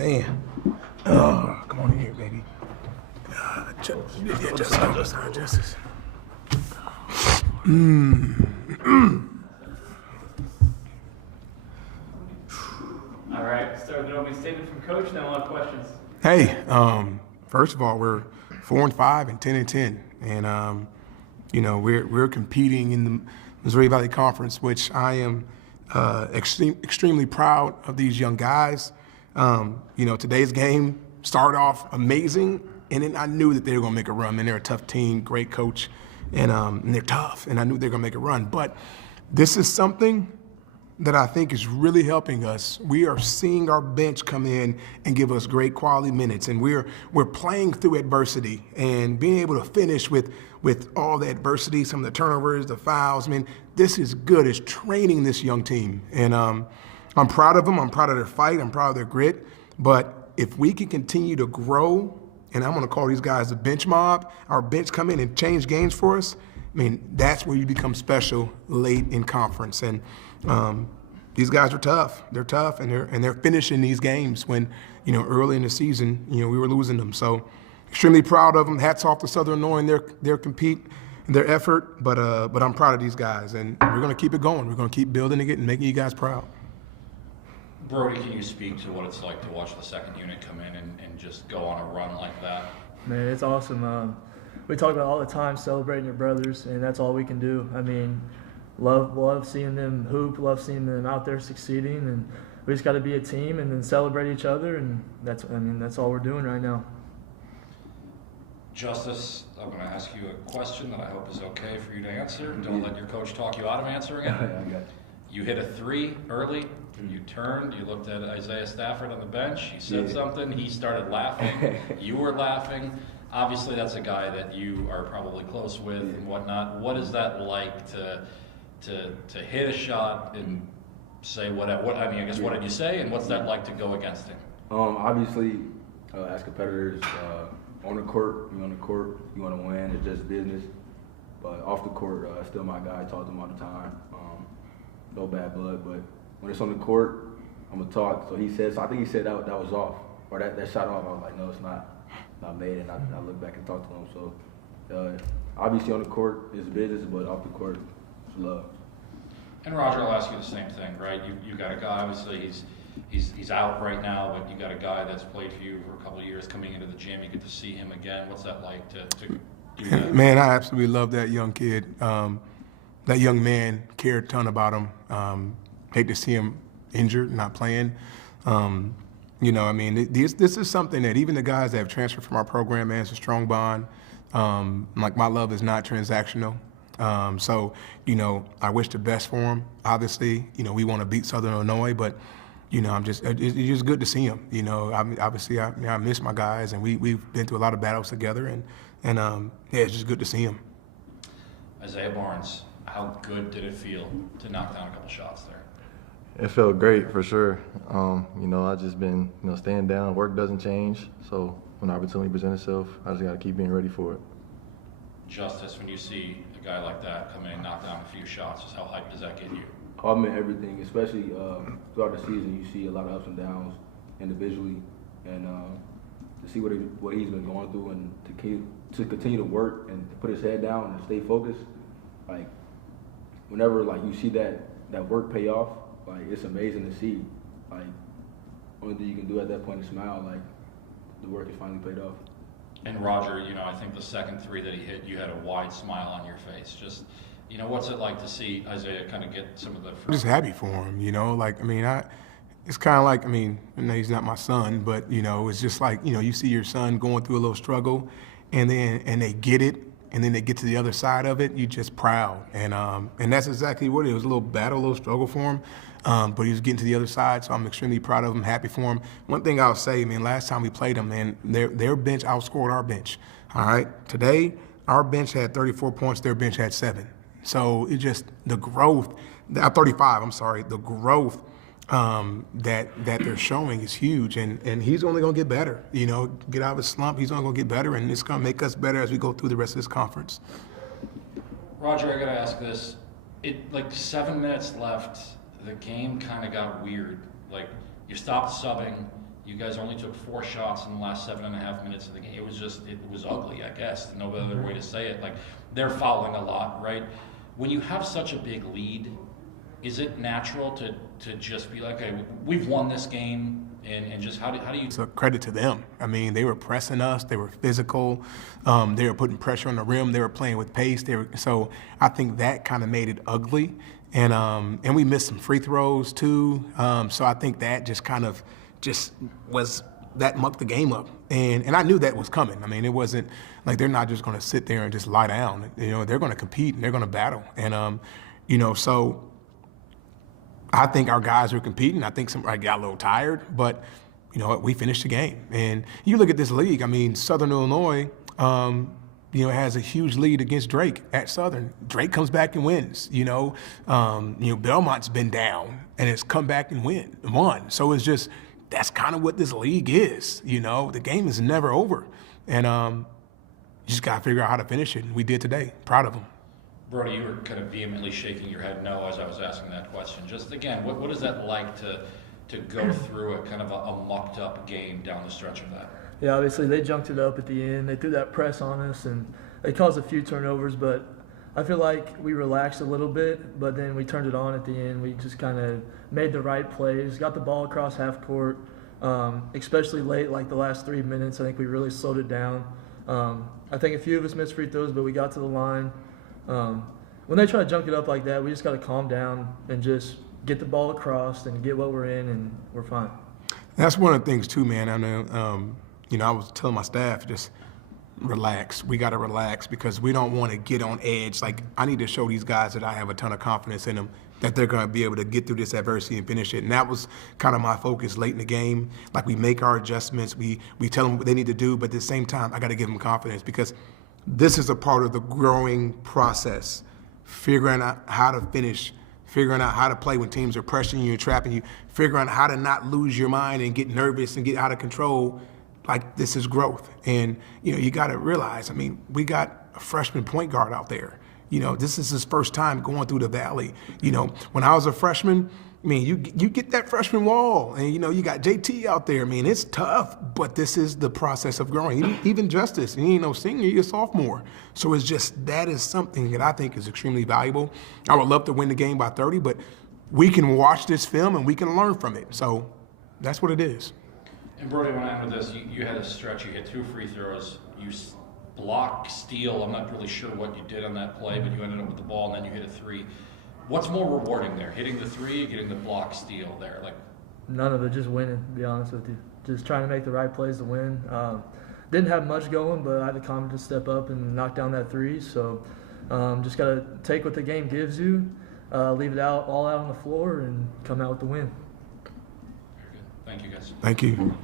man. Oh, come on in here, baby. Justice. All right, start with an opening statement from Coach, then we'll have questions. Hey, first of all, we're 4-5 and 10-10, and we're competing in the Missouri Valley Conference, which I am extremely proud of these young guys. Today's game started off amazing, and then I knew that they were going to make a run. And they're a tough team, great coach, and they're tough, and I knew they were going to make a run. But this is something that I think is really helping us. We are seeing our bench come in and give us great quality minutes, and we're playing through adversity and being able to finish with all the adversity, some of the turnovers, the fouls. I mean, this is good. It's training this young team, and I'm proud of them. I'm proud of their fight. I'm proud of their grit. But if we can continue to grow, and I'm going to call these guys the bench mob, our bench come in and change games for us, I mean, that's where you become special late in conference. And these guys are tough. They're tough, and they're finishing these games when, early in the season, we were losing them. So extremely proud of them. Hats off to Southern knowing their compete and their effort. But I'm proud of these guys, and we're going to keep it going. We're going to keep building it and making you guys proud. Brody, can you speak to what it's like to watch the second unit come in and just go on a run like that? Man, it's awesome. We talk about all the time celebrating your brothers, and that's all we can do. I mean, love seeing them hoop, love seeing them out there succeeding, and we just got to be a team and then celebrate each other, and that's all we're doing right now. Justice, I'm going to ask you a question that I hope is okay for you to answer. Don't let your coach talk you out of answering it. I got you. You hit a three early, you turned, you looked at Isaiah Stafford on the bench, he said something, he started laughing, you were laughing. Obviously that's a guy that you are probably close with and whatnot. What is that like to hit a shot and say what did you say, and what's that like to go against him? Obviously, as competitors, on the court, you want to win, it's just business. But off the court, still my guy, I talk to him all the time. No bad blood, but when it's on the court, I'm going to talk. So I think he said that was off, or that shot off. I was like, no, it's not made, and I look back and talk to him. So obviously on the court it's business, but off the court it's love. And Roger, I'll ask you the same thing, right? You got a guy, obviously he's out right now, but you got a guy that's played for you for a couple of years coming into the gym. You get to see him again. What's that like to do that? Man, I absolutely love that young kid. That young man, cared a ton about him. Hate to see him injured, not playing. This is something that even the guys that have transferred from our program, man, it's a strong bond. My love is not transactional. I wish the best for him. Obviously, we want to beat Southern Illinois, but, it's just good to see him. I miss my guys, and we've been through a lot of battles together, and it's just good to see him. Isaiah Barnes, how good did it feel to knock down a couple shots there? It felt great for sure. I just been, staying down. Work doesn't change, so when the opportunity presents itself, I just got to keep being ready for it. Justice, when you see a guy like that come in and knock down a few shots, just how hyped does that get you? I mean, everything, especially throughout the season, you see a lot of ups and downs individually, and to see what he's been going through, and to continue to work and to put his head down and stay focused. Like, whenever you see that work pay off, it's amazing to see. Only thing you can do at that point is smile. The work has finally paid off. And Roger, I think the second three that he hit, you had a wide smile on your face. Just, what's it like to see Isaiah kind of get some of the? I'm just happy for him. It's kind of like, he's not my son, but it's just like, you see your son going through a little struggle, and they get it. And then they get to the other side of it, you're just proud. And that's exactly what it was, a little battle, a little struggle for him. But he was getting to the other side, so I'm extremely proud of him, happy for him. One thing I'll say, last time we played them, their bench outscored our bench. All right? Today, our bench had 34 points, their bench had 7. So it just, the growth, 35, I'm sorry, the growth that they're showing is huge, and he's only going to get better. Get out of his slump. He's only going to get better, and it's going to make us better as we go through the rest of this conference. Roger, I got to ask this. 7 minutes left, the game kind of got weird. You stopped subbing, You guys only took 4 shots in the last 7.5 minutes of the game. It was ugly, I guess. No other way to say it. Like, they're fouling a lot, right? When you have such a big lead, is it natural to just be like, okay, we've won this game, and just how do you? It's a credit to them. I mean, they were pressing us. They were physical. They were putting pressure on the rim. They were playing with pace. So I think that kind of made it ugly. And we missed some free throws too. So I think that just kind of that mucked the game up. And I knew that was coming. I mean, it wasn't like they're not just going to sit there and just lie down. You know, they're going to compete and they're going to battle. And you know, so I think our guys are competing. I think somebody got a little tired, but you know what? We finished the game. And you look at this league. I mean, Southern Illinois, you know, has a huge lead against Drake at Southern. Drake comes back and wins. You know, Belmont's been down and it's come back and won. So it's just that's kind of what this league is. You know, the game is never over, and you just got to figure out how to finish it. And we did today. Proud of them. Brody, you were kind of vehemently shaking your head no as I was asking that question. Just again, what is that like to go through a kind of a mucked up game down the stretch of that? Yeah, obviously they junked it up at the end. They threw that press on us, and they caused a few turnovers. But I feel like we relaxed a little bit, but then we turned it on at the end. We just kind of made the right plays, got the ball across half court, especially late, like the last 3 minutes. I think we really slowed it down. I think a few of us missed free throws, but we got to the line. When they try to junk it up like that, we just got to calm down and just get the ball across and get what we're in, and we're fine. That's one of the things too, man. I know, you know, I was telling my staff, just relax. We got to relax because we don't want to get on edge. Like, I need to show these guys that I have a ton of confidence in them, that they're going to be able to get through this adversity and finish it. And that was kind of my focus late in the game. Like, we make our adjustments. We tell them what they need to do, but at the same time, I got to give them confidence because this is a part of the growing process, figuring out how to finish, figuring out how to play when teams are pressuring you and trapping you, figuring out how to not lose your mind and get nervous and get out of control. Like, this is growth. And, you know, you got to realize, I mean, we got a freshman point guard out there. You know, this is his first time going through the Valley. You know, when I was a freshman, I mean, you get that freshman wall, and, you know, you got JT out there. I mean, it's tough, but this is the process of growing. Even Justice, he ain't no senior, he's a sophomore. So it's just, that is something that I think is extremely valuable. I would love to win the game by 30, but we can watch this film and we can learn from it. So that's what it is. And Brody, when I ended this, you had a stretch, you hit 2 free throws, you block, steal, I'm not really sure what you did on that play, but you ended up with the ball and then you hit a 3. What's more rewarding there, hitting the 3 or getting the block steal there? Like, None of it, just winning, to be honest with you. Just trying to make the right plays to win. Didn't have much going, but I had the confidence to step up and knock down that 3. So just got to take what the game gives you, leave it all out on the floor, and come out with the win. very good. Thank you, guys. Thank you.